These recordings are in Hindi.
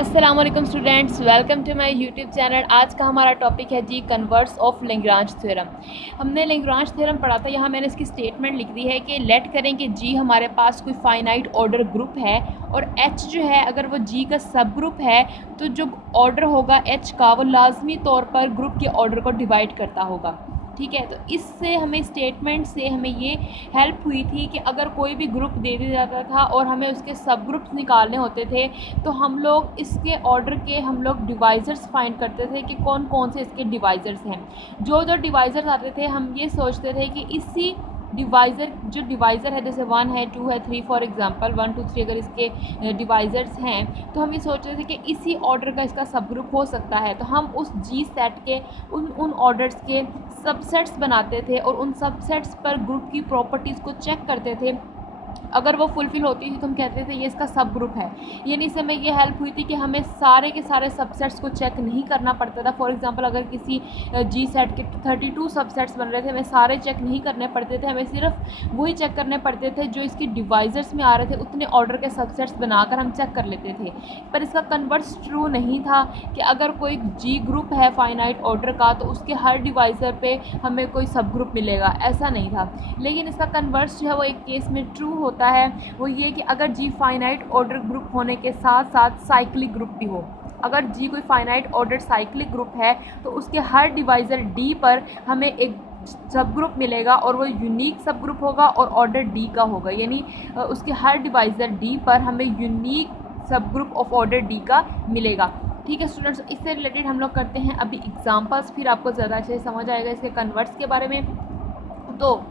अस्सलाम वालेकुम students, welcome to my YouTube channel. आज का हमारा टॉपिक है जी कन्वर्स ऑफ लैग्रांज थ्योरम। हमने लैग्रांज थ्योरम पढ़ा था। यहाँ मैंने इसकी स्टेटमेंट लिख दी है कि लेट करें कि जी हमारे पास कोई फाइनाइट ऑर्डर ग्रुप है और एच जो है अगर वो जी का सब ग्रुप है तो जो ऑर्डर होगा एच का वो लाजमी तौर पर ग्रुप के ऑर्डर को डिवाइड करता होगा। ठीक है, तो इससे हमें स्टेटमेंट से हमें ये हेल्प हुई थी कि अगर कोई भी ग्रुप दे दिया जाता था और हमें उसके सब ग्रुप्स निकालने होते थे तो हम लोग इसके ऑर्डर के हम लोग डिवाइज़र्स फाइंड करते थे कि कौन कौन से इसके डिवाइज़र्स हैं। जो जो डिवाइज़र्स आते थे हम ये सोचते थे कि इसी डिवाइज़र है, जैसे 1 है, 2 है, 3 फॉर एग्जांपल 1 2 3 अगर इसके डिवाइज़र्स हैं तो हम ये सोच रहे थे कि इसी ऑर्डर का इसका सब ग्रुप हो सकता है। तो हम उस जी सेट के उन ऑर्डर्स के सबसेट्स बनाते थे और उन सबसेट्स पर ग्रुप की प्रॉपर्टीज़ को चेक करते थे। अगर वो फुलफ़िल होती थी तो हम कहते थे ये इसका सब ग्रुप है। यानी इससे हमें ये हेल्प हुई थी कि हमें सारे के सारे सबसेट्स को चेक नहीं करना पड़ता था। फॉर एग्जांपल अगर किसी जी सेट के 32 सबसेट्स बन रहे थे, हमें सारे चेक नहीं करने पड़ते थे, हमें सिर्फ वही चेक करने पड़ते थे जो इसकी डिवाइज़र्स में आ रहे थे। उतने ऑर्डर के सबसेट्स बनाकर हम चेक कर लेते थे। पर इसका कन्वर्स ट्रू नहीं था कि अगर कोई जी ग्रुप है फाइनाइट ऑर्डर का तो उसके हर डिवाइज़र पे हमें कोई सब ग्रुप मिलेगा, ऐसा नहीं था। लेकिन इसका कन्वर्स जो है वो एक केस में ट्रू होता है, वो ये कि अगर जी फाइनाइट ऑर्डर ग्रुप होने के साथ साथ साइक्लिक ग्रुप भी हो। अगर जी कोई फाइनाइट ऑर्डर साइक्लिक ग्रुप है तो उसके हर डिवाइज़र डी पर हमें एक सब ग्रुप मिलेगा और वो यूनिक सब ग्रुप होगा और ऑर्डर डी का होगा। यानी उसके हर डिवाइज़र डी पर हमें unique subgroup of order D का मिलेगा। ठीक है स्टूडेंट्स, इससे रिलेटेड हम लोग करते हैं अभी एग्जांपल्स, फिर आपको ज़्यादा अच्छे से समझ आएगा इसके कन्वर्ट्स के बारे में। तो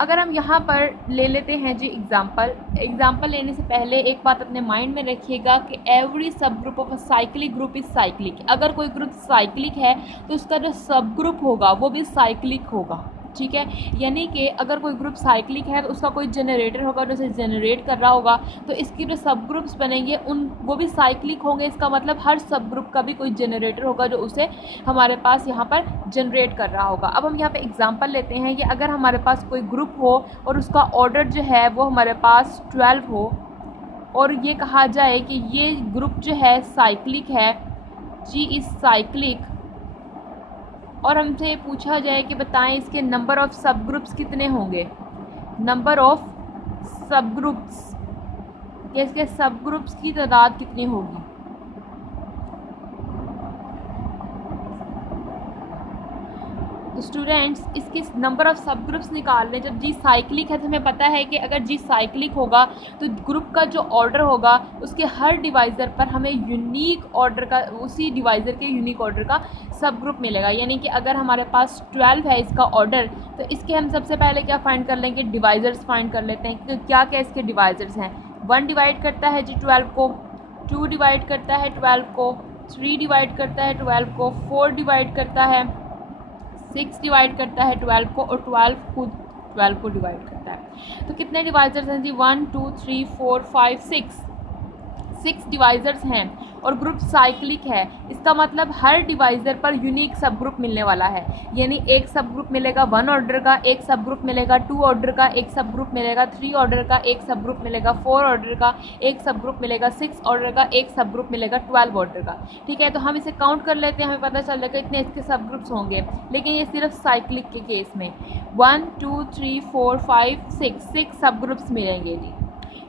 अगर हम यहाँ पर ले लेते हैं जी एग्जाम्पल लेने से पहले एक बात अपने माइंड में रखिएगा कि एवरी सब group of a cyclic group is cyclic. अगर कोई ग्रुप साइक्लिक है तो उसका जो सब ग्रुप होगा वो भी साइक्लिक होगा। ठीक है, यानी कि अगर कोई ग्रुप साइक्लिक है तो उसका कोई जनरेटर होगा जो उसे जनरेट कर रहा होगा, तो इसकी जो सब ग्रुप्स बनेंगे वो भी साइक्लिक होंगे। इसका मतलब हर सब ग्रुप का भी कोई जनरेटर होगा जो उसे हमारे पास यहाँ पर जनरेट कर रहा होगा। अब हम यहाँ पे एग्जांपल लेते हैं कि अगर हमारे पास कोई ग्रुप हो और उसका ऑर्डर जो है वो हमारे पास 12 हो और ये कहा जाए कि ये ग्रुप जो है साइक्लिक है, जी इज़ साइक्लिक, और हमसे पूछा जाए कि बताएं इसके नंबर ऑफ़ सब ग्रुप्स कितने होंगे। नंबर ऑफ़ सब ग्रुप्स, या इसके सब ग्रुप्स की तादाद कितनी होगी। तो स्टूडेंट्स इसके नंबर ऑफ़ सब ग्रुप्स निकाल लें। जब जी साइक्लिक है तो हमें पता है कि अगर जी साइक्लिक होगा तो ग्रुप का जो ऑर्डर होगा उसके हर डिवाइज़र पर हमें यूनिक ऑर्डर का, उसी डिवाइज़र के यूनिक ऑर्डर का सब ग्रुप मिलेगा। यानी कि अगर हमारे पास 12 है इसका ऑर्डर तो इसके हम सबसे पहले क्या फाइंड कर लेंगे, डिवाइज़र्स फाइंड कर लेते हैं कि क्या क्या इसके डिवाइज़र्स हैं। 1 डिवाइड करता है जी 12 को, 2 डिवाइड करता है 12 को, 3 डिवाइड करता है 12 को, 4 डिवाइड करता है, 6 डिवाइड करता है 12 को और 12 खुद 12 को डिवाइड करता है। तो कितने डिवाइज़र्स हैं जी, 1 2 3 4 5 6 डिवाइज़र्स हैं और ग्रुप साइक्लिक है। इसका मतलब हर डिवाइज़र पर यूनिक सब ग्रुप मिलने वाला है। यानी एक सब ग्रुप मिलेगा 1 ऑर्डर का, एक सब ग्रुप मिलेगा 2 ऑर्डर का, एक सब ग्रुप मिलेगा 3 ऑर्डर का, एक सब ग्रुप मिलेगा 4 ऑर्डर का, एक सब ग्रुप मिलेगा 6 ऑर्डर का, एक सब ग्रुप मिलेगा 12 ऑर्डर का। ठीक है, तो हम इसे काउंट कर लेते हैं, हमें पता चल जाएगा इतने इसके सब ग्रुप्स होंगे। लेकिन ये सिर्फ साइक्लिक के केस में 1 2 3 4 5 6 सब ग्रुप्स मिलेंगे जी।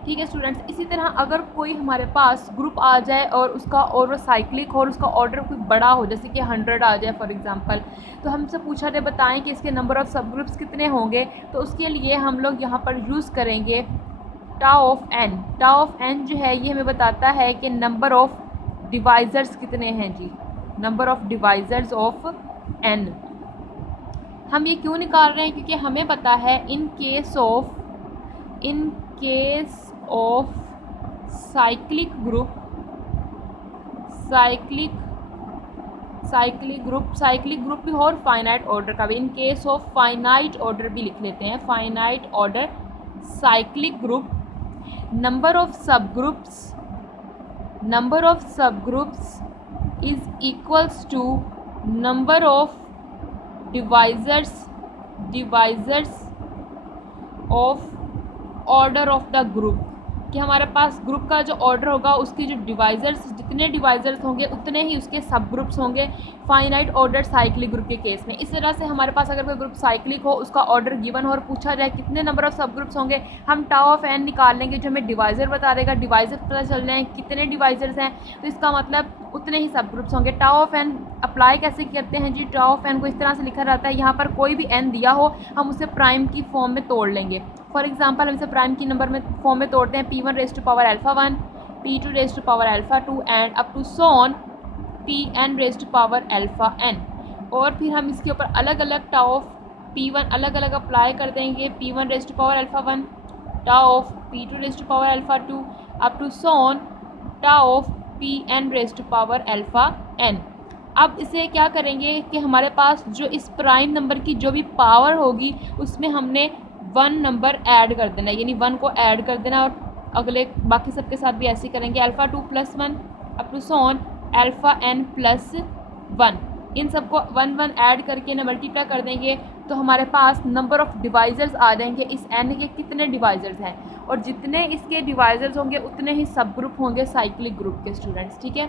ठीक है स्टूडेंट्स, इसी तरह अगर कोई हमारे पास ग्रुप आ जाए और उसका और साइक्लिक हो और उसका ऑर्डर कोई बड़ा हो, जैसे कि 100 आ जाए फॉर एग्जांपल, तो हमसे पूछा जाए बताएं कि इसके नंबर ऑफ़ सब ग्रुप्स कितने होंगे। तो उसके लिए हम लोग यहाँ पर यूज़ करेंगे tau of n. Tau of n जो है ये हमें बताता है कि नंबर ऑफ़ डिवाइज़र्स कितने हैं जी, number of divisors of n. हम ये क्यों निकाल रहे हैं, क्योंकि हमें पता है in case of cyclic group भी हो और फाइनाइट ऑर्डर का भी। In case of finite order भी लिख लेते हैं, finite order cyclic group, number of subgroups is equals to number of divisors of order of the group. कि हमारे पास ग्रुप का जो ऑर्डर होगा उसके जो डिवाइजर्स, जितने डिवाइजर्स होंगे उतने ही उसके सब ग्रुप्स होंगे फाइनाइट ऑर्डर साइक्लिक ग्रुप के केस में। इस तरह से हमारे पास अगर कोई ग्रुप साइक्लिक हो, उसका ऑर्डर गिवन हो और पूछा जाए कितने नंबर ऑफ सब ग्रुप्स होंगे, हम टाउ ऑफ एन निकाल लेंगे जो हमें डिवाइजर बता देगा। डिवाइजर पता चल जाए कितने डिवाइजर्स हैं तो इसका मतलब उतने ही सब ग्रुप्स होंगे। टाउ ऑफ एन अप्लाई कैसे करते हैं जी? टाउ ऑफ एन को इस तरह से लिखा रहता है, यहाँ पर कोई भी एन दिया हो हम उसे प्राइम की फॉर्म में तोड़ लेंगे। फॉर एग्जांपल हम इसे प्राइम की नंबर में फॉर्म में तोड़ते हैं, p1 raise to power alpha 1, p2 raise to power alpha 2 and up to so on pn raise to power alpha n। और फिर हम इसके ऊपर अलग अलग टाउ ऑफ p1 अलग अलग अप्लाई कर देंगे, p1 raise to power alpha 1, tau of p2 raise to power alpha 2 up to so on tau of pn raise to power alpha n। अब इसे क्या करेंगे कि हमारे पास जो इस प्राइम नंबर की जो भी पावर होगी उसमें हमने 1 नंबर ऐड कर देना है, यानी 1 को ऐड कर देना। और अगले बाकी सबके साथ भी ऐसे ही करेंगे, alpha 2 + 1 up to so on alpha n + 1। इन सबको 1 1 ऐड करके ना मल्टीप्लाई कर देंगे तो हमारे पास नंबर ऑफ़ डिवाइजर्स आ जाएंगे। इस n के कितने डिवाइजर्स हैं और जितने इसके डिवाइजर्स होंगे उतने ही सब ग्रुप होंगे साइक्लिक ग्रुप के स्टूडेंट्स। ठीक है,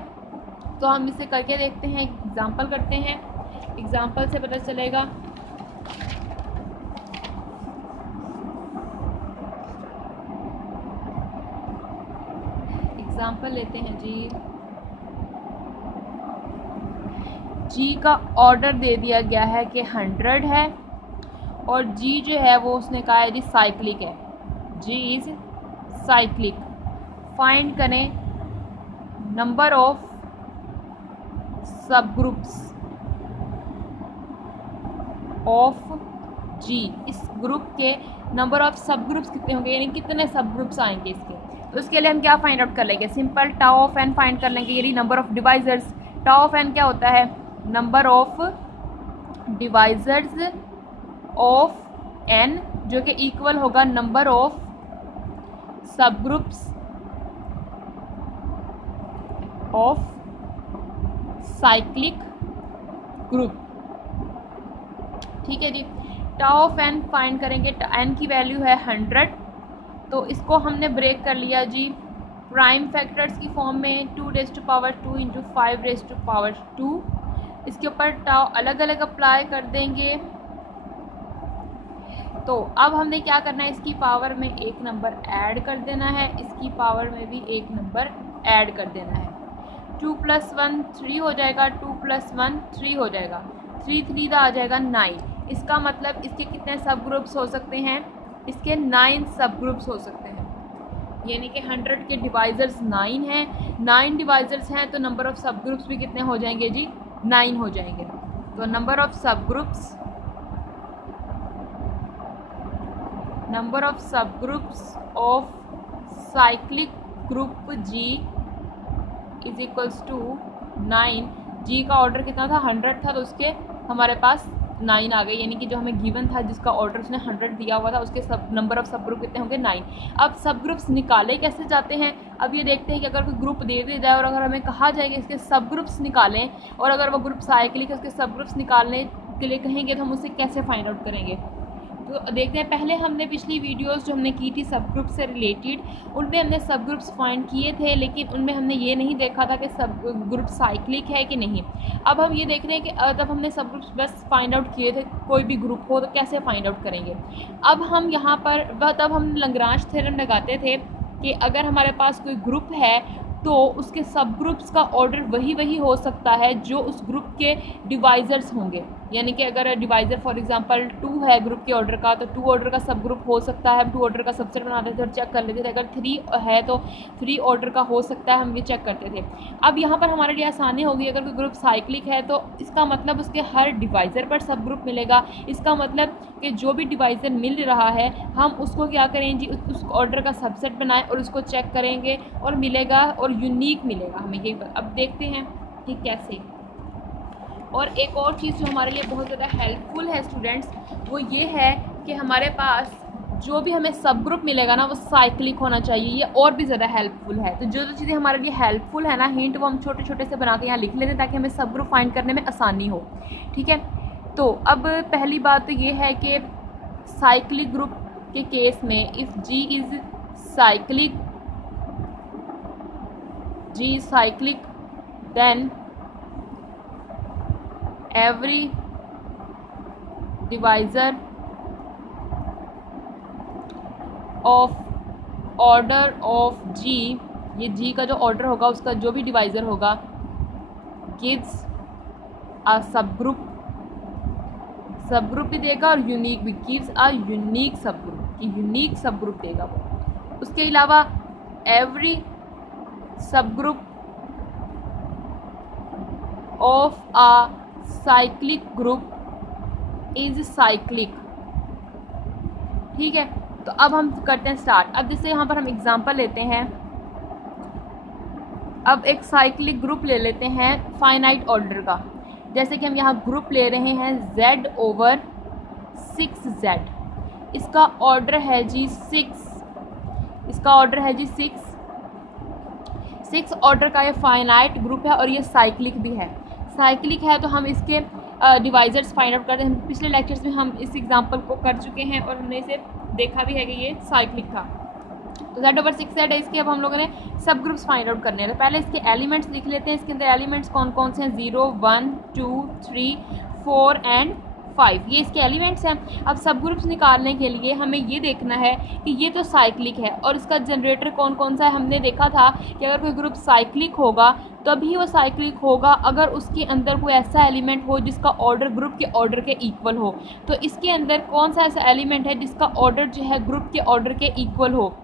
तो हम इसे करके देखते हैं, एग्जांपल करते हैं, एग्जांपल से पता चलेगा। एग्जांपल लेते हैं जी का ऑर्डर दे दिया गया है कि 100 है और जी जो है वो उसने कहा है जी साइक्लिक है, जी इज़ साइक्लिक। फाइंड करें number of subgroups of जी, इस ग्रुप के नंबर ऑफ सब ग्रुप्स कितने होंगे, यानी कितने सब ग्रुप्स आएंगे इसके। तो इसके लिए हम क्या फाइंड आउट कर लेंगे, simple tau of n find कर लेंगे, यानी number of divisors. Tau of n क्या होता है, number of divisors of n, जो कि इक्वल होगा number of subgroups of cyclic group. ठीक है जी, टाउ ऑफ एन फाइंड करेंगे, एन की वैल्यू है 100, तो इसको हमने ब्रेक कर लिया जी प्राइम फैक्टर्स की फॉर्म में, 2 raise to power 2 into 5 rays to power 2। इसके ऊपर टाउ अलग अलग अप्लाई कर देंगे। तो अब हमने क्या करना है, इसकी पावर में एक नंबर ऐड कर देना है, इसकी पावर में भी एक नंबर ऐड कर देना है। 2 + 1 3 हो जाएगा, 2 + 1 3 हो जाएगा, 3 3 आ जाएगा 9। इसका मतलब इसके कितने सब ग्रुप्स हो सकते हैं, इसके 9 सब ग्रुप्स हो सकते हैं, यानी कि 100 के डिवाइजर्स 9 हैं, 9 डिवाइजर्स हैं तो नंबर ऑफ़ सब ग्रुप्स भी कितने हो जाएंगे जी, 9 हो जाएंगे। तो number of subgroups of cyclic group G is equals to 9। जी का ऑर्डर कितना था, 100 था, तो उसके हमारे पास 9 आ गए, यानी कि जो हमें गिवन था जिसका ऑर्डर उसने 100 दिया हुआ था उसके सब नंबर ऑफ सब ग्रुप कितने होंगे, 9। अब सब ग्रुप्स निकाले कैसे जाते हैं, अब ये देखते हैं कि अगर कोई ग्रुप दे दिया जाए और अगर हमें कहा जाए कि इसके सब ग्रुप्स निकालें और अगर वो ग्रुप साइक्लिक है उसके सब ग्रुप्स निकालने के लिए कहेंगे तो हम उसे कैसे फाइंड आउट करेंगे। तो देखते हैं, पहले हमने पिछली वीडियोस जो हमने की थी सब ग्रुप से रिलेटेड उनमें हमने सब ग्रुप्स फाइंड किए थे, लेकिन उनमें हमने ये नहीं देखा था कि सब ग्रुप साइक्लिक है कि नहीं। अब हम ये देख रहे हैं कि तब हमने सब ग्रुप्स बस फाइंड आउट किए थे, कोई भी ग्रुप हो तो कैसे फाइंड आउट करेंगे। अब हम यहाँ पर तब हम लैग्रांज थ्योरम लगाते थे कि अगर हमारे पास कोई ग्रुप है तो उसके सब ग्रुप्स का ऑर्डर वही हो सकता है जो उस ग्रुप के डिवाइजर्स होंगे, यानी कि अगर डिवाइज़र फॉर एग्जांपल 2 है ग्रुप के ऑर्डर का तो 2 ऑर्डर का सब ग्रुप हो सकता है, हम 2 ऑर्डर का सबसेट बनाते थे और चेक कर लेते थे। अगर 3 है तो 3 ऑर्डर का हो सकता है, हम ये चेक करते थे। अब यहाँ पर हमारे लिए आसानी होगी, अगर कोई ग्रुप साइक्लिक है तो इसका मतलब उसके हर डिवाइज़र पर सब ग्रुप मिलेगा। इसका मतलब कि जो भी डिवाइज़र मिल रहा है हम उसको क्या करें जी, उस ऑर्डर का सबसेट बनाएं और उसको चेक करेंगे और मिलेगा और यूनिक मिलेगा हमें, यही। अब देखते हैं कि कैसे। और एक और चीज़ जो हमारे लिए बहुत ज़्यादा हेल्पफुल है स्टूडेंट्स, वो ये है कि हमारे पास जो भी हमें सब ग्रुप मिलेगा ना वो साइक्लिक होना चाहिए, ये और भी ज़्यादा हेल्पफुल है। तो जो चीज़ें हमारे लिए हेल्पफुल है ना, हिंट, वो हम छोटे छोटे से बना के यहाँ लिख लेते हैं ताकि हमें सब ग्रुप फाइंड करने में आसानी हो। ठीक है, तो अब पहली बात तो ये है कि साइक्लिक ग्रुप के केस में if G is cyclic G is cyclic, then every divisor of order of G, ये G का जो ऑर्डर होगा उसका जो भी डिवाइज़र होगा, gives a subgroup भी देगा और यूनिक भी, gives a यूनिक सबग्रुप, कि यूनिक सबग्रुप देगा वो। उसके अलावा every subgroup of a cyclic group is cyclic। ठीक है, तो अब हम करते हैं स्टार्ट। अब जैसे यहाँ पर हम एग्जांपल लेते हैं, अब एक साइक्लिक ग्रुप ले लेते हैं फाइनाइट ऑर्डर का। जैसे कि हम यहाँ ग्रुप ले रहे हैं Z ओवर 6Z, इसका ऑर्डर है जी 6, इसका ऑर्डर है जी 6 ऑर्डर का ये फाइनाइट ग्रुप है और ये साइक्लिक भी है। साइक्लिक है तो हम इसके डिवाइजर्स फाइंड आउट करते हैं। पिछले लेक्चर्स में हम इस एग्जांपल को कर चुके हैं और हमने इसे देखा भी है कि ये साइक्लिक था। तो Z ओवर 6Z है, इसके अब हम लोगों ने सब ग्रुप्स फाइंड आउट करने हैं। तो पहले इसके एलिमेंट्स लिख लेते हैं। इसके अंदर एलिमेंट्स कौन कौन से हैं, 0 1 2 3 4 एंड 5, ये इसके एलिमेंट्स हैं। अब सब ग्रुप्स निकालने के लिए हमें ये देखना है कि ये तो साइक्लिक है और इसका जनरेटर कौन कौन सा है। हमने देखा था कि अगर कोई ग्रुप साइक्लिक होगा तभी वो साइक्लिक होगा अगर उसके अंदर कोई ऐसा एलिमेंट हो जिसका ऑर्डर ग्रुप के ऑर्डर के इक्वल हो। तो इसके अंदर कौन सा ऐसा एलिमेंट है जिसका ऑर्डर जो है ग्रुप के ऑर्डर के इक्वल हो।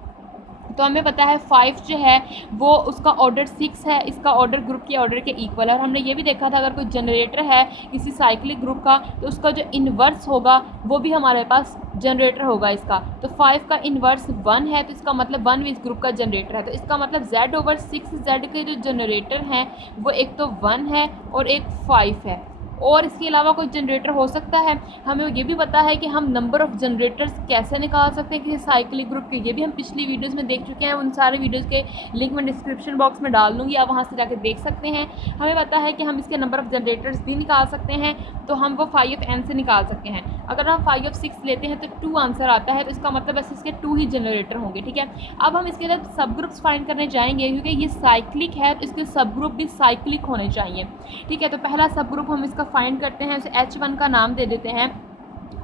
तो हमें पता है 5 जो है वो उसका ऑर्डर 6 है, इसका ऑर्डर ग्रुप के ऑर्डर के इक्वल है। और हमने ये भी देखा था अगर कोई जनरेटर है किसी साइक्लिक ग्रुप का तो उसका जो इन्वर्स होगा वो भी हमारे पास जनरेटर होगा इसका। तो 5 का इन्वर्स 1 है, तो इसका मतलब 1 इस ग्रुप का जनरेटर है। तो इसका मतलब Z ओवर 6Z के जो जनरेटर हैं वो एक तो 1 है और एक 5 है। और इसके अलावा कोई जनरेटर हो सकता है। हमें ये भी पता है कि हम नंबर ऑफ़ जनरेटर्स कैसे निकाल सकते हैं किसी साइक्लिक ग्रुप के, ये भी हम पिछली वीडियोस में देख चुके हैं। उन सारे वीडियोस के लिंक मैं डिस्क्रिप्शन बॉक्स में डाल दूँगी, आप वहाँ से जाकर देख सकते हैं। हमें पता है कि हम इसके नंबर ऑफ़ जनरेटर्स भी निकाल सकते हैं, तो हम वो 5n से निकाल सकते हैं। अगर हम 5 लेते हैं तो 2 आंसर आता है, तो इसका मतलब बस इसके 2 ही जनरेटर होंगे। ठीक है, अब हम इसके लिए सब ग्रुप्स फाइंड करने जाएंगे क्योंकि ये साइक्लिक है तो इसके सब ग्रुप भी साइक्लिक होने चाहिए। ठीक है, तो पहला सब ग्रुप हम इसका फाइंड करते हैं, उसे H1 का नाम दे देते हैं।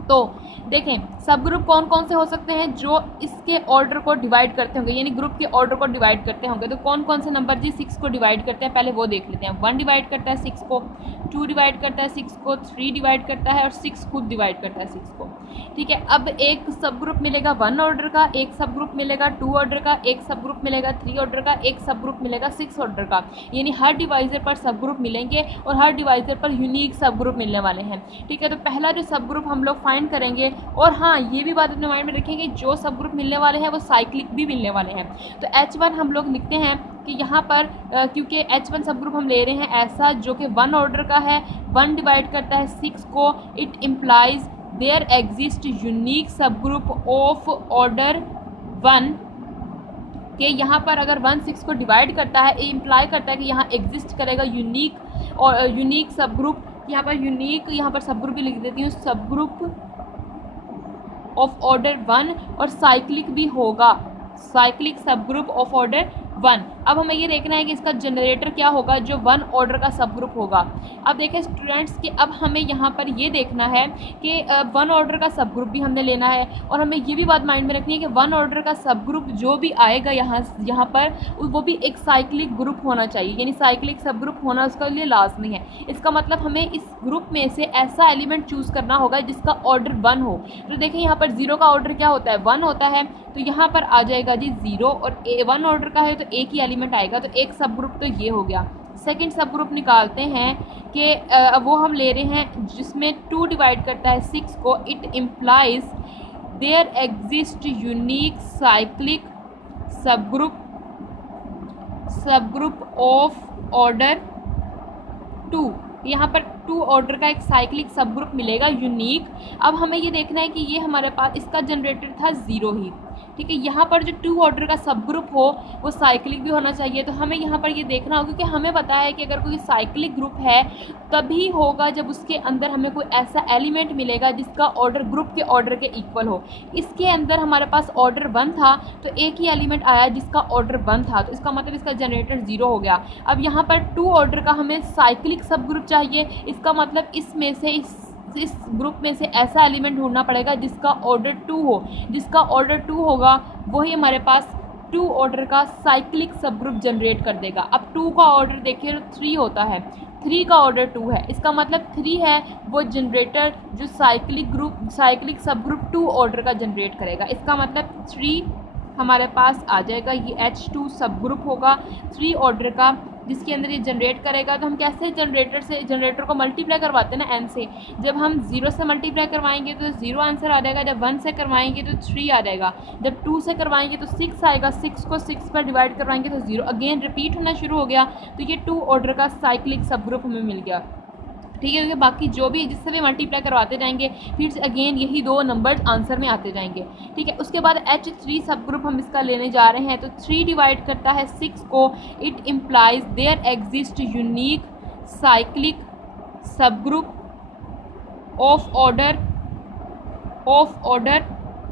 तो देखें सब ग्रुप कौन कौन से हो सकते हैं जो इसके ऑर्डर को डिवाइड करते होंगे, यानी ग्रुप के ऑर्डर को डिवाइड करते होंगे। तो कौन कौन से नंबर जी 6 को डिवाइड करते हैं पहले वो देख लेते हैं। 1 डिवाइड करता है 6 को, 2 डिवाइड करता है 6 को, 3 डिवाइड करता है और 6 खुद डिवाइड करता है 6 को। ठीक है, अब एक सब ग्रुप मिलेगा 1 ऑर्डर का, एक सब ग्रुप मिलेगा 2 ऑर्डर का, एक सब ग्रुप मिलेगा 3 ऑर्डर का, एक सब ग्रुप मिलेगा 6 ऑर्डर का। यानी हर डिवाइजर पर सब ग्रुप मिलेंगे और हर डिवाइजर पर यूनिक सब ग्रुप मिलने वाले हैं। ठीक है, तो पहला जो सब ग्रुप हम लोग फाइंड करेंगे, और हाँ ये भी बात अपने माइंड में रखेंगे जो सब ग्रुप मिलने वाले हैं वो साइक्लिक भी मिलने वाले हैं। तो H1 हम लोग लिखते हैं कि यहाँ पर क्योंकि H1 सब ग्रुप हम ले रहे हैं ऐसा जो कि 1 ऑर्डर का है, 1 डिवाइड करता है 6 को, it implies there exist unique subgroup of order 1 कि यहाँ पर अगर 1 6 को डिवाइड करता है, ये इम्प्लाई करता है कि यहाँ एग्जिस्ट करेगा यूनिक और यूनिक सब ग्रुप। यहाँ पर यूनिक, यहाँ पर सब ग्रुप भी लिख देती हूँ, सब ग्रुप ऑफ ऑर्डर 1 और साइक्लिक भी होगा, cyclic subgroup of order 1। अब हमें ये देखना है कि इसका जनरेटर क्या होगा जो 1 ऑर्डर का सब ग्रुप होगा। अब देखें स्टूडेंट्स कि अब हमें यहाँ पर ये देखना है कि 1 ऑर्डर का सब ग्रुप भी हमने लेना है और हमें ये भी बात माइंड में रखनी है कि 1 ऑर्डर का सब ग्रुप जो भी आएगा यहाँ पर वो भी एक साइक्लिक ग्रुप होना चाहिए, यानी साइक्लिक सब ग्रुप होना उसके लिए लाजमी है। इसका मतलब हमें इस ग्रुप में से ऐसा एलिमेंट चूज़ करना होगा जिसका ऑर्डर 1 हो। तो देखें यहाँ पर 0 का ऑर्डर क्या होता है, 1 होता है, तो यहाँ पर आ जाएगा जी 0 और 1 ऑर्डर का है तो एक ही एलिमेंट आएगा, तो एक सब ग्रुप तो ये हो गया। सेकंड सब ग्रुप निकालते हैं कि वो हम ले रहे हैं जिसमें 2 डिवाइड करता है 6 को, it implies there exist unique cyclic subgroup of order 2। यहाँ पर 2 ऑर्डर का एक साइक्लिक सब ग्रुप मिलेगा यूनिक। अब हमें ये देखना है कि ये हमारे पास इसका जनरेटर था 0 ही, ठीक है। यहाँ पर जो 2 ऑर्डर का सब ग्रुप हो वो साइक्लिक भी होना चाहिए। तो हमें यहाँ पर ये देखना होगा, क्योंकि हमें पता है कि अगर कोई साइक्लिक ग्रुप है तभी होगा जब उसके अंदर हमें कोई ऐसा एलिमेंट मिलेगा जिसका ऑर्डर ग्रुप के ऑर्डर के इक्वल हो। इसके अंदर हमारे पास ऑर्डर 1 था, तो एक ही एलिमेंट आया जिसका ऑर्डर 1 था, तो इसका मतलब इसका जनरेटर 0 हो गया। अब यहाँ पर 2 ऑर्डर का हमें साइक्लिक सब ग्रुप चाहिए, इसका मतलब इसमें से इस ग्रुप में से ऐसा एलिमेंट ढूंढना पड़ेगा जिसका ऑर्डर 2 हो। जिसका ऑर्डर 2 होगा वही हमारे पास 2 ऑर्डर का साइक्लिक सब ग्रुप जनरेट कर देगा। अब 2 का ऑर्डर देखिए तो 3 होता है, 3 का ऑर्डर 2 है, इसका मतलब 3 है वो जनरेटर जो साइक्लिक सब ग्रुप 2 ऑर्डर का जनरेट करेगा। इसका मतलब 3 हमारे पास आ जाएगा, ये H2 सब ग्रुप होगा 3 ऑर्डर का जिसके अंदर ये जनरेट करेगा। तो हम कैसे जनरेटर को मल्टीप्लाई करवाते हैं ना n से। जब हम 0 से मल्टीप्लाई करवाएंगे तो 0 आंसर आ जाएगा, जब 1 से करवाएंगे तो 3 आ जाएगा, जब 2 से करवाएंगे तो 6 आएगा, 6 को 6 पर डिवाइड करवाएंगे तो 0, अगेन रिपीट होना शुरू हो गया। तो ये 2 ऑर्डर का साइक्लिक सब ग्रुप हमें मिल गया, ठीक है। क्योंकि बाकी जो भी जिससे भी मल्टीप्लाई करवाते जाएंगे फिर से अगेन यही 2 नंबर्स आंसर में आते जाएंगे, ठीक है। उसके बाद H3 सब ग्रुप हम इसका लेने जा रहे हैं। तो 3 डिवाइड करता है 6 को, it implies there exist unique cyclic subgroup of order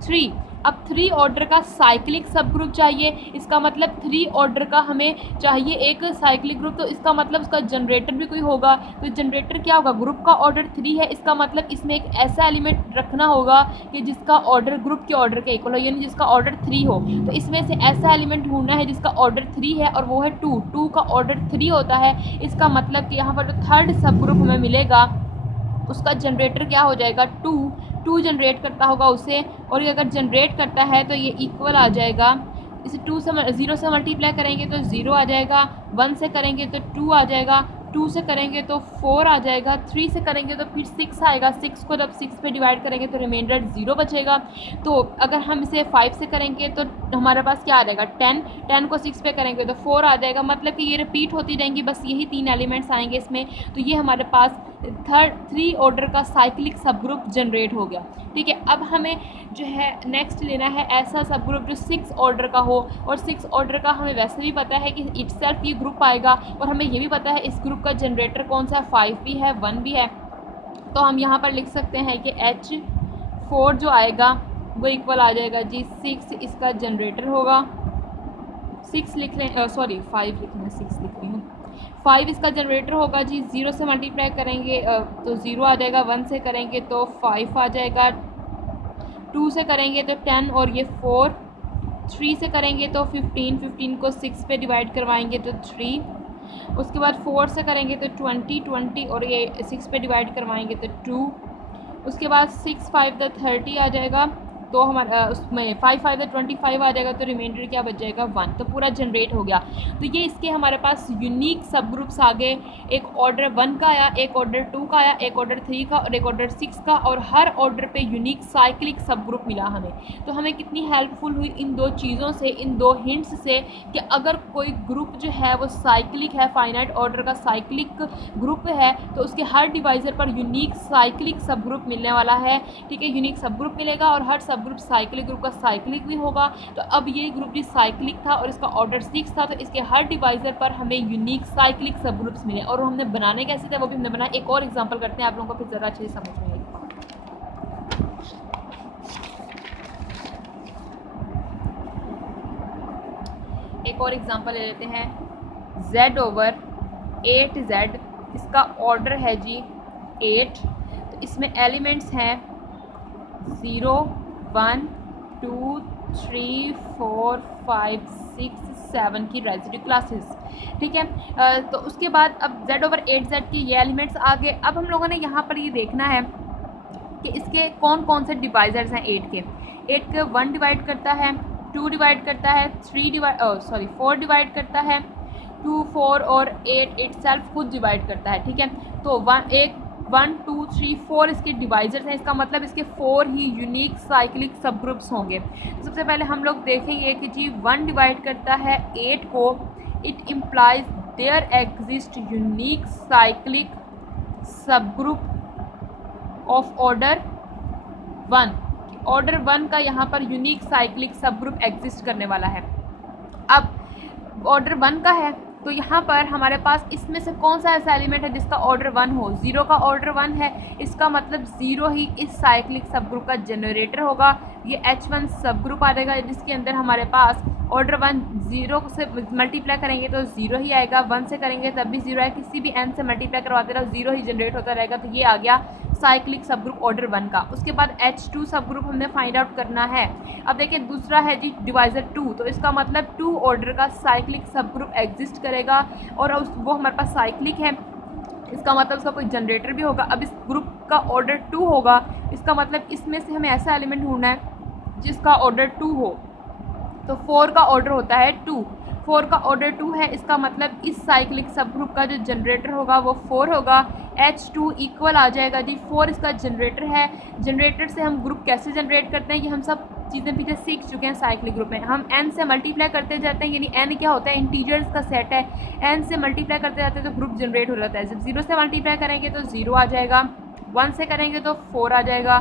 3। अब 3 ऑर्डर का साइक्लिक सब ग्रुप चाहिए, इसका मतलब 3 ऑर्डर का हमें चाहिए एक साइक्लिक ग्रुप, तो इसका मतलब उसका जनरेटर भी कोई होगा। तो जनरेटर क्या होगा, ग्रुप का ऑर्डर 3 है, इसका मतलब इसमें एक ऐसा एलिमेंट रखना होगा कि जिसका ऑर्डर ग्रुप के ऑर्डर के इक्वल हो, यानी जिसका ऑर्डर 3 हो। तो इसमें से ऐसा एलिमेंट ढूंढना है जिसका ऑर्डर 3 है और वो है 2 का ऑर्डर 3 होता है। इसका मतलब कि यहाँ पर जो थर्ड सब ग्रुप हमें मिलेगा उसका जनरेटर क्या हो जाएगा, 2 जनरेट करता होगा उसे, और ये अगर जनरेट करता है तो ये इक्वल आ जाएगा। इसे 0 से मल्टीप्लाई करेंगे तो 0 आ जाएगा, 1 से करेंगे तो 2 आ जाएगा, 2 से करेंगे तो 4 आ जाएगा, 3 से करेंगे तो फिर 6 आएगा, 6 को जब 6 पे डिवाइड करेंगे तो रिमाइंडर 0 बचेगा। तो अगर हम इसे 5 से करेंगे तो हमारे पास क्या आ जाएगा, 10 को 6 पे करेंगे तो 4 आ जाएगा। मतलब कि ये रिपीट होती जाएंगी, बस यही 3 एलिमेंट्स आएंगे इसमें। तो ये हमारे पास 3 ऑर्डर का साइक्लिक सब ग्रुप जनरेट हो गया, ठीक है। अब हमें जो है नेक्स्ट लेना है ऐसा सब ग्रुप जो 6 ऑर्डर का हो, और 6 ऑर्डर का हमें वैसे भी पता है कि इटसेल्फ ये ग्रुप आएगा, और हमें ये भी पता है इस ग्रुप का जनरेटर कौन सा, 5 भी है 1 भी है। तो हम यहाँ पर लिख सकते हैं कि H4 जो आएगा वो इक्वल आ जाएगा जी 6, इसका जनरेटर होगा। 6 लिख लें, सॉरी 5 लिख लें, 6 लिख रही हूँ, 5 इसका जनरेटर होगा जी। 0 से मल्टीप्लाई करेंगे तो 0 आ जाएगा, 1 से करेंगे तो 5 आ जाएगा, 2 से करेंगे तो 10 और ये 4, 3 से करेंगे तो 15 को 6 पे डिवाइड करवाएंगे तो 3, उसके बाद 4 से करेंगे तो 20 और ये 6 पे डिवाइड करवाएंगे तो 2, उसके बाद 6 5 30 आ जाएगा, तो हमारा उसमें 5 5 25 आ जाएगा, तो रिमाइंडर क्या बच जाएगा 1। तो पूरा जनरेट हो गया। तो ये इसके हमारे पास यूनिक सब ग्रुप्स आ गए, एक ऑर्डर 1 का आया, एक ऑर्डर 2 का आया, एक ऑर्डर 3 का और एक ऑर्डर 6 का, और हर ऑर्डर पे यूनिक साइक्लिक सब ग्रुप मिला हमें। तो हमें कितनी हेल्पफुल हुई इन 2 चीज़ों से, इन 2 हिंट्स से, कि अगर कोई ग्रुप जो है वो साइक्लिक है, फाइनाइट ऑर्डर का साइक्लिक ग्रुप है, तो उसके हर डिवाइज़र पर यूनिक साइक्लिक सब ग्रुप मिलने वाला है, ठीक है। यूनिक सब ग्रुप मिलेगा और हर सब ग्रुप साइक्लिक ग्रुप का साइक्लिक भी होगा। तो अब ये ग्रुप भी साइक्लिक था और इसका ऑर्डर 6 था, तो इसके हर डिवाइज़र पर हमें यूनिक साइक्लिक सब ग्रुप्स मिले, और हमने बनाने कैसे थे वो भी हमने बनाया। एक और एग्जांपल करते हैं, आप लोगों को फिर ज़रा अच्छे से समझ में आएगा। एक और एग्जांपल ले लेते हैं, Z/8Z, इसका ऑर्डर है जी 8। तो इसमें एलिमेंट्स हैं 0 1 2 3 4 5 6 7 की रेजिड्यू क्लासेस, ठीक है। तो उसके बाद अब Z/8Z के ये एलिमेंट्स आ गए। अब हम लोगों ने यहाँ पर ये देखना है कि इसके कौन कौन से डिवाइज़र्स हैं 8 के। 8 के 1 डिवाइड करता है, 2 डिवाइड करता है, 4 डिवाइड करता है, 2 4 और 8 इटसेल्फ खुद डिवाइड करता है, ठीक है। तो 1 2 3 4 इसके डिवाइज़र्स हैं, इसका मतलब इसके 4 ही यूनिक साइक्लिक सब ग्रुप्स होंगे। सबसे पहले हम लोग देखेंगे कि जी 1 डिवाइड करता है 8 को, it implies there exist unique cyclic subgroup of order 1। Order 1 का यहाँ पर unique cyclic subgroup exist करने वाला है। अब ऑर्डर 1 का है तो यहाँ पर हमारे पास इसमें से कौन सा ऐसा एलिमेंट है जिसका ऑर्डर 1 हो। 0 का ऑर्डर 1 है, इसका मतलब 0 ही इस साइक्लिक सब ग्रुप का जनरेटर होगा। ये H1 सब ग्रुप आ जाएगा जिसके अंदर हमारे पास ऑर्डर 1 0 से मल्टीप्लाई करेंगे तो 0 ही आएगा, 1 से करेंगे तब भी 0 है, किसी भी n से मल्टीप्लाई करवाते रहो 0 ही जनरेट होता रहेगा। तो ये आ गया साइक्लिक सब ग्रुप ऑर्डर 1 का। उसके बाद H2 सब ग्रुप हमने फाइंड आउट करना है। अब देखिए दूसरा है जी डिवाइजर 2, तो इसका मतलब 2 ऑर्डर का साइक्लिक सब ग्रुप एग्जिस्ट करेगा और वो हमारे पास साइक्लिक है, इसका मतलब उसका कोई जनरेटर भी होगा। अब इस ग्रुप का ऑर्डर 2 होगा, इसका मतलब इसमें से हमें ऐसा एलिमेंट ढूंढना है जिसका ऑर्डर 2 हो। तो 4 का ऑर्डर होता है 2, 4 का ऑर्डर 2 है, इसका मतलब इस साइक्लिक सब ग्रुप का जो जनरेटर होगा वो 4 होगा। H2 इक्वल आ जाएगा जी 4 इसका जनरेटर है। जनरेटर से हम ग्रुप कैसे जनरेट करते हैं ये हम सब चीज़ें पीछे सीख चुके हैं साइक्लिक ग्रुप में। हम n से मल्टीप्लाई करते जाते हैं, यानी n क्या होता है, इंटीजर्स का सेट है। n से मल्टीप्लाई करते जाते हैं तो ग्रुप जनरेट हो जाता है। जब 0 से मल्टीप्लाई करेंगे तो 0 आ जाएगा, 1 से करेंगे तो 4 आ जाएगा,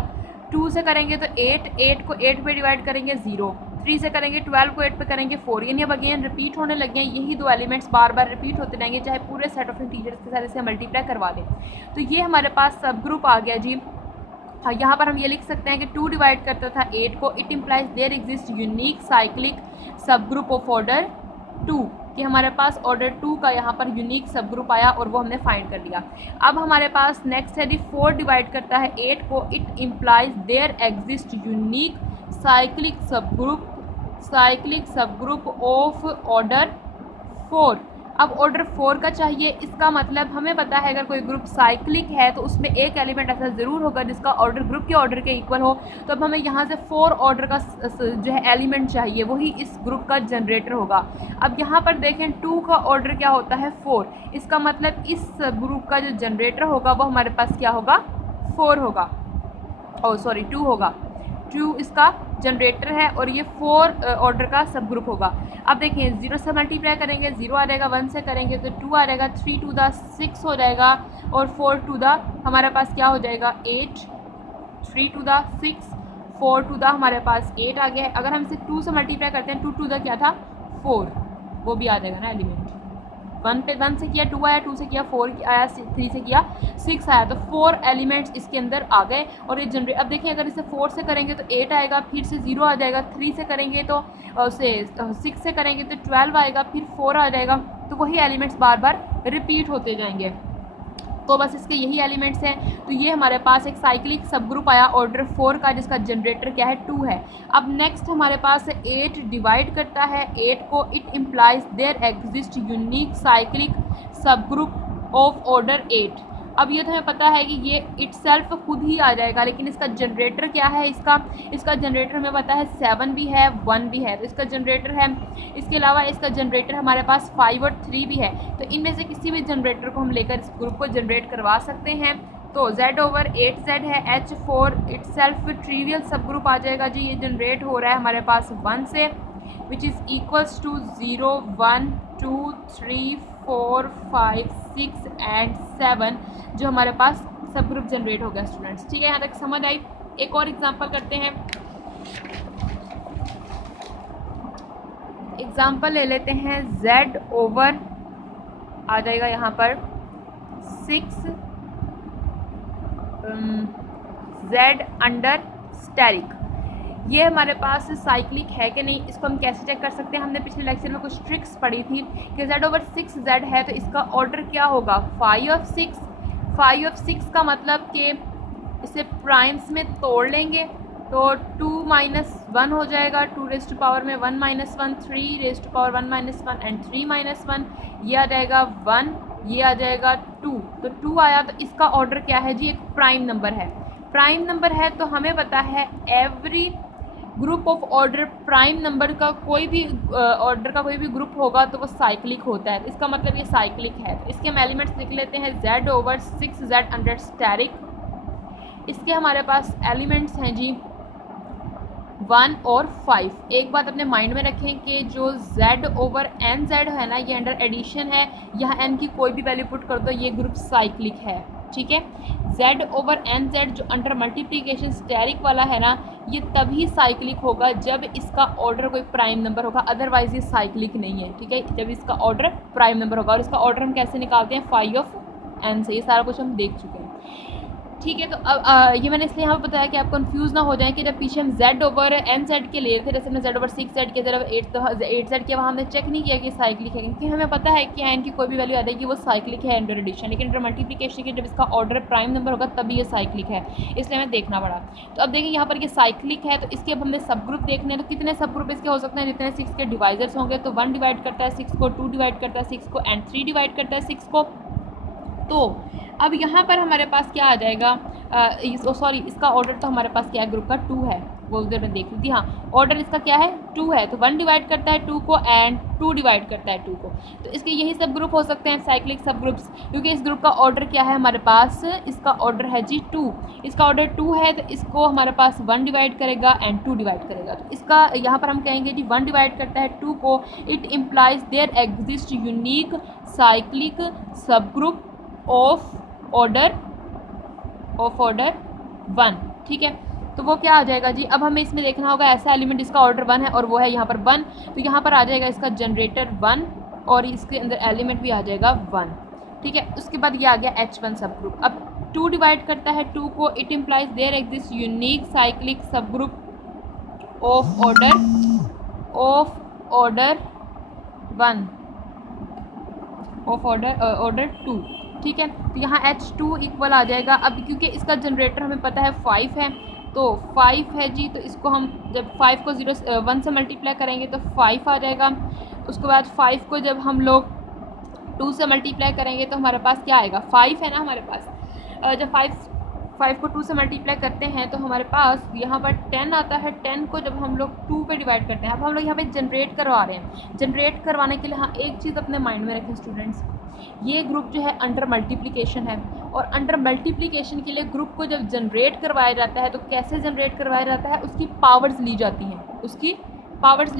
2 से करेंगे तो 8, 8 को 8 पे डिवाइड करेंगे 0, 3 से करेंगे 12 को 8 पे करेंगे 4। यानी अब अगेन रिपीट होने लगे हैं, यही दो एलिमेंट्स बार बार रिपीट होते रहेंगे चाहे पूरे सेट ऑफ इंटीजर्स के साथ इसे मल्टीप्लाई करवा दें। तो ये हमारे पास सब ग्रुप आ गया जी। हाँ, यहाँ पर हम ये लिख सकते हैं कि 2 डिवाइड करता था 8 को, it implies there exist unique cyclic subgroup of order 2, कि हमारे पास ऑर्डर 2 का यहाँ पर यूनिक सब ग्रुप आया और वो हमने फाइंड कर लिया। अब हमारे पास नेक्स्ट है 4 डिवाइड करता है 8 को, it implies there exist unique cyclic subgroup of order 4। अब ऑर्डर 4 का चाहिए, इसका मतलब हमें पता है अगर कोई ग्रुप साइक्लिक है तो उसमें एक एलिमेंट ऐसा ज़रूर होगा जिसका ऑर्डर ग्रुप के ऑर्डर के इक्वल हो। तो अब हमें यहाँ से 4 ऑर्डर का जो है एलिमेंट चाहिए, वही इस ग्रुप का जनरेटर होगा। अब यहाँ पर देखें 2 का ऑर्डर क्या होता है 4, इसका मतलब इस ग्रुप का जो जनरेटर होगा वो हमारे पास क्या होगा 4 होगा, 2 होगा। 2 इसका जनरेटर है और ये 4 ऑर्डर का सब ग्रुप होगा। अब देखिए 0 से मल्टीप्लाई करेंगे 0 आ जाएगा, 1 से करेंगे तो 2 आ जाएगा, 3 टू द 6 हो जाएगा और 4 टू द हमारे पास क्या हो जाएगा 8, 3 टू द 6, 4 टू द हमारे पास 8 आ गया है। अगर हम इसे 2 से मल्टीप्लाई करते हैं 2 टू द क्या था 4, वो भी आ जाएगा ना एलिमेंट। 1 से किया 2 आया, 2 से किया 4 आया, 3 से किया 6 आया, तो 4 एलिमेंट्स इसके अंदर आ गए और ये जनरेट। अब देखिए अगर इसे 4 से करेंगे तो 8 आएगा, फिर से 0 आ जाएगा, 3 से करेंगे तो 6 से करेंगे तो 12 आएगा, फिर 4 आ जाएगा। तो वही एलिमेंट्स बार बार रिपीट होते जाएंगे। तो बस इसके यही एलिमेंट्स हैं। तो ये हमारे पास एक साइक्लिक सब ग्रुप आया ऑर्डर 4 का जिसका जनरेटर क्या है 2 है। अब नेक्स्ट हमारे पास 8 डिवाइड करता है 8 को, it implies there exist unique cyclic subgroup of order 8। अब ये तो हमें पता है कि ये इटसेल्फ खुद ही आ जाएगा, लेकिन इसका जनरेटर क्या है, इसका जनरेटर हमें पता है 7 भी है 1 भी है, तो इसका जनरेटर है। इसके अलावा इसका जनरेटर हमारे पास 5 और 3 भी है। तो इनमें से किसी भी जनरेटर को हम लेकर इस ग्रुप को जनरेट करवा सकते हैं। तो Z/8Z है, H4 इटसेल्फ ट्रिवियल सब ग्रुप आ जाएगा जी। ये जनरेट हो रहा है हमारे पास 1 से, which is equals to 0, 1, 2, 3, 4, 5, 6 and 7 जो हमारे पास सब ग्रुप जनरेट हो गया स्टूडेंट्स। ठीक है, यहाँ तक समझ आई। एक और एग्जांपल करते हैं। एग्जांपल ले लेते हैं Z ओवर आ जाएगा यहाँ पर 6 Z अंडर स्टेरिक। ये हमारे पास साइक्लिक है कि नहीं, इसको हम कैसे चेक कर सकते हैं। हमने पिछले लेक्चर में कुछ ट्रिक्स पढ़ी थी कि Z/6Z है तो इसका ऑर्डर क्या होगा 5 ऑफ 6। 5 ऑफ 6 का मतलब कि इसे प्राइम्स में तोड़ लेंगे तो 2 - 1 हो जाएगा, 2 रेज़ टू पावर में 1 - 1, 3 रेज़ टू पावर 1 - 1 एंड 3 - 1, ये आ जाएगा 1, ये आ जाएगा 2। तो 2 आया, तो इसका ऑर्डर क्या है जी, एक प्राइम नंबर है। प्राइम नंबर है तो हमें पता है every group of order prime number का कोई भी ऑर्डर का कोई भी ग्रुप होगा तो वो साइक्लिक होता है। इसका मतलब ये साइक्लिक है। तो इसके हम एलिमेंट्स लिख लेते हैं Z/6Z अंडर स्टेरिक। इसके हमारे पास एलिमेंट्स हैं जी 1 और 5। एक बात अपने माइंड में रखें कि जो Z/nZ है ना, ये अंडर एडिशन है, यहाँ n की कोई भी वैल्यू पुट कर दो ये ग्रुप साइक्लिक है। ठीक है। Z/NZ जो अंडर मल्टीप्लिकेशन स्टेरिक वाला है ना, ये तभी साइक्लिक होगा जब इसका ऑर्डर कोई प्राइम नंबर होगा, अदरवाइज ये साइक्लिक नहीं है, ठीक है। जब इसका ऑर्डर प्राइम नंबर होगा, और इसका ऑर्डर हम कैसे निकालते हैं, φ(n) से। ये सारा कुछ हम देख चुके हैं, ठीक है। तो अब ये मैंने इसलिए यहाँ पर बताया कि आप कंफ्यूज ना हो जाएं कि जब पीछे हम Z/NZ के लिए थे, जैसे हमने Z/6Z के Z/8Z के, वहाँ हमने चेक नहीं किया कि साइक्लिक है, क्योंकि हमें पता है कि n की कोई भी वैल्यू आ जाएगी वो साइक्लिक है अंडर एडिशन, लेकिन अंडर मल्टीप्लिकेशन के जब इसका ऑर्डर प्राइम नंबर होगा तभी ये साइक्लिक है, इसलिए हमें देखना पड़ा। तो अब देखिए यहाँ पर ये साइक्लिक है, तो इसके अब हमने सब ग्रुप देखने हैं। तो कितने सब ग्रुप इसके हो सकते हैं, जितने 6 के डिवाइजर्स होंगे, तो 1 डिवाइड करता है 6 को, 2 डिवाइड करता है 6 को, एंड 3 डिवाइड करता है 6 को। तो अब यहाँ पर हमारे पास क्या आ जाएगा, सॉरी इसका ऑर्डर तो हमारे पास क्या है, ग्रुप का 2 है, वो उधर में देख ली थी, हाँ ऑर्डर इसका क्या है 2 है, तो 1 डिवाइड करता है 2 को एंड 2 डिवाइड करता है 2 को। तो इसके यही सब ग्रुप हो सकते हैं साइक्लिक सब ग्रुप्स, क्योंकि इस ग्रुप का ऑर्डर क्या है हमारे पास, इसका ऑर्डर है जी 2, इसका ऑर्डर 2 है, तो इसको हमारे पास 1 डिवाइड करेगा एंड 2 डिवाइड करेगा। तो इसका यहाँ पर हम कहेंगे जी 1 डिवाइड करता है 2 को, it implies there exist unique cyclic subgroup of order 1, ठीक है। तो वो क्या आ जाएगा जी, अब हमें इसमें देखना होगा ऐसा एलिमेंट जिसका ऑर्डर 1 है और वो है यहाँ पर 1, तो यहाँ पर आ जाएगा इसका जनरेटर 1 और इसके अंदर एलिमेंट भी आ जाएगा 1, ठीक है। उसके बाद ये आ गया H1 सब ग्रुप। अब 2 डिवाइड करता है 2 को, it implies there exist unique cyclic subgroup of order 1 of order 2, ठीक है। तो यहाँ H2 इक्वल आ जाएगा। अब क्योंकि इसका जनरेटर हमें पता है 5 है, तो 5 है जी, तो इसको हम जब 5 को 1 से मल्टीप्लाई करेंगे तो 5 आ जाएगा। उसके बाद 5 को जब हम लोग 2 से मल्टीप्लाई करेंगे तो हमारे पास क्या आएगा, 5 है ना हमारे पास। जब 5 को 2 से मल्टीप्लाई करते हैं तो हमारे पास यहाँ पर 10 आता है। 10 को जब हम लोग 2 पे डिवाइड करते हैं, अब हम लोग यहाँ पे जनरेट करवा रहे हैं। जनरेट करवाने के लिए हाँ एक चीज़ अपने माइंड में रखें स्टूडेंट्स, ये ग्रुप जो है अंडर मल्टीप्लिकेशन है, और अंडर मल्टीप्लिकेशन के लिए ग्रुप को जब जनरेट करवाया जाता है तो कैसे जनरेट करवाया जाता है, उसकी पावर्स ली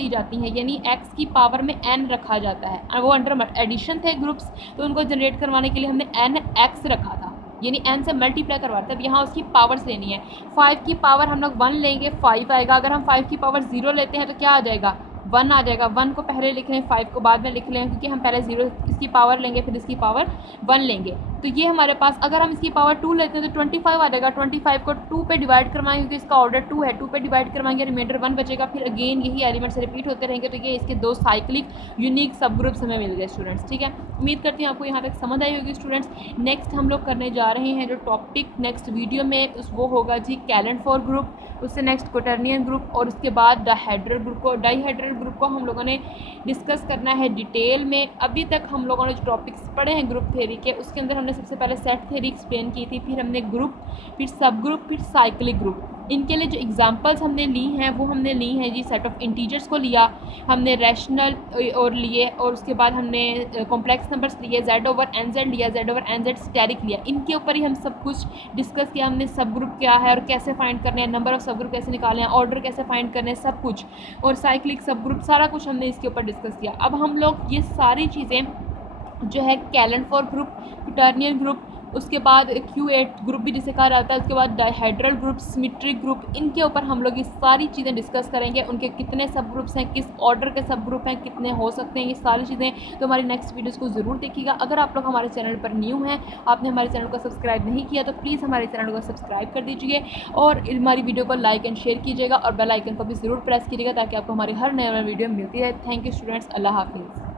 जाती हैं, यानी x की पावर में n रखा जाता है। वो अंडर एडिशन थे ग्रुप्स, तो उनको जनरेट करवाने के लिए हमने nx रखा था, यानी n से मल्टीप्लाई करवाते हैं। अब यहाँ उसकी पावर्स लेनी है। 5 की पावर हम लोग 1 लेंगे, 5 आएगा। अगर हम 5 की पावर 0 लेते हैं तो क्या आ जाएगा, 1 आ जाएगा। 1 को पहले लिख लें, 5 को बाद में लिख लें, क्योंकि हम पहले 0 इसकी पावर लेंगे फिर इसकी पावर 1 लेंगे। तो ये हमारे पास, अगर हम इसकी पावर 2 लेते हैं तो 25 आ जाएगा। 25 को 2 पे डिवाइड करवाएंगे क्योंकि इसका ऑर्डर 2 है, 2 पे डिवाइड करवाएंगे, रिमाइंडर 1 बचेगा। फिर अगेन यही एलिमेंट्स रिपीट होते रहेंगे। तो ये इसके 2 साइक्लिक यूनिक सब ग्रुप्स हमें मिल गए स्टूडेंट्स, ठीक है। उम्मीद करती हूँ आपको यहाँ तक समझ आई होगी स्टूडेंट्स। नेक्स्ट हम लोग करने जा रहे हैं जो टॉपिक नेक्स्ट वीडियो में वो होगा जी कैलेंडफोर ग्रुप, उससे नेक्स्ट क्वाटर्नियन ग्रुप, और उसके बाद डाइहेड्रल ग्रुप को हम लोगों ने डिस्कस करना है डिटेल में। अभी तक हम लोगों ने जो टॉपिक्स पढ़े हैं ग्रुप थ्योरी के, उसके अंदर हमने सबसे पहले सेट थ्योरी एक्सप्लेन की थी, फिर हमने ग्रुप, फिर सब ग्रुप, फिर साइक्लिक ग्रुप। इनके लिए जो एग्जांपल्स हमने ली हैं वो हमने ली हैं जी सेट ऑफ इंटीजर्स को लिया, हमने रैशनल और लिए, और उसके बाद हमने कॉम्प्लेक्स नंबर्स लिए, Z/NZ लिया, Z/NZ स्टेरिक लिया। इनके ऊपर ही हम सब कुछ डिस्कस किया हमने। सब ग्रुप क्या है और कैसे फाइंड करने हैं, नंबर ऑफ सब ग्रुप कैसे निकालने हैं, ऑर्डर कैसे फाइंड करने हैं, सब कुछ, और साइक्लिक सब ग्रुप, सारा कुछ हमने इसके ऊपर डिस्कस किया। अब हम लोग ये सारी चीज़ें जो है कैलेंडफोर ग्रुप, क्वाटर्नियन ग्रुप, उसके बाद Q8 ग्रुप भी जिसे कहा जाता है, उसके बाद डाइहेड्रल ग्रुप, सिमेट्रिक ग्रुप, इनके ऊपर हम लोग ये सारी चीज़ें डिस्कस करेंगे। उनके कितने सब ग्रुप्स हैं, किस ऑर्डर के सब ग्रुप हैं, कितने हो सकते हैं, ये सारी चीज़ें तो हमारी नेक्स्ट वीडियोस को ज़रूर देखिएगा। अगर आप लोग हमारे चैनल पर न्यू हैं, आपने हमारे चैनल को सब्सक्राइब नहीं किया, तो प्लीज़ हमारे चैनल को सब्सक्राइब कर दीजिए और हमारी वीडियो को लाइक एंड शेयर कीजिएगा और बेल आइकन को भी ज़रूर प्रेस कीजिएगा ताकि आपको हमारी हर नई वीडियो मिलती है। थैंक यू स्टूडेंट्स, अल्लाह हाफिज़।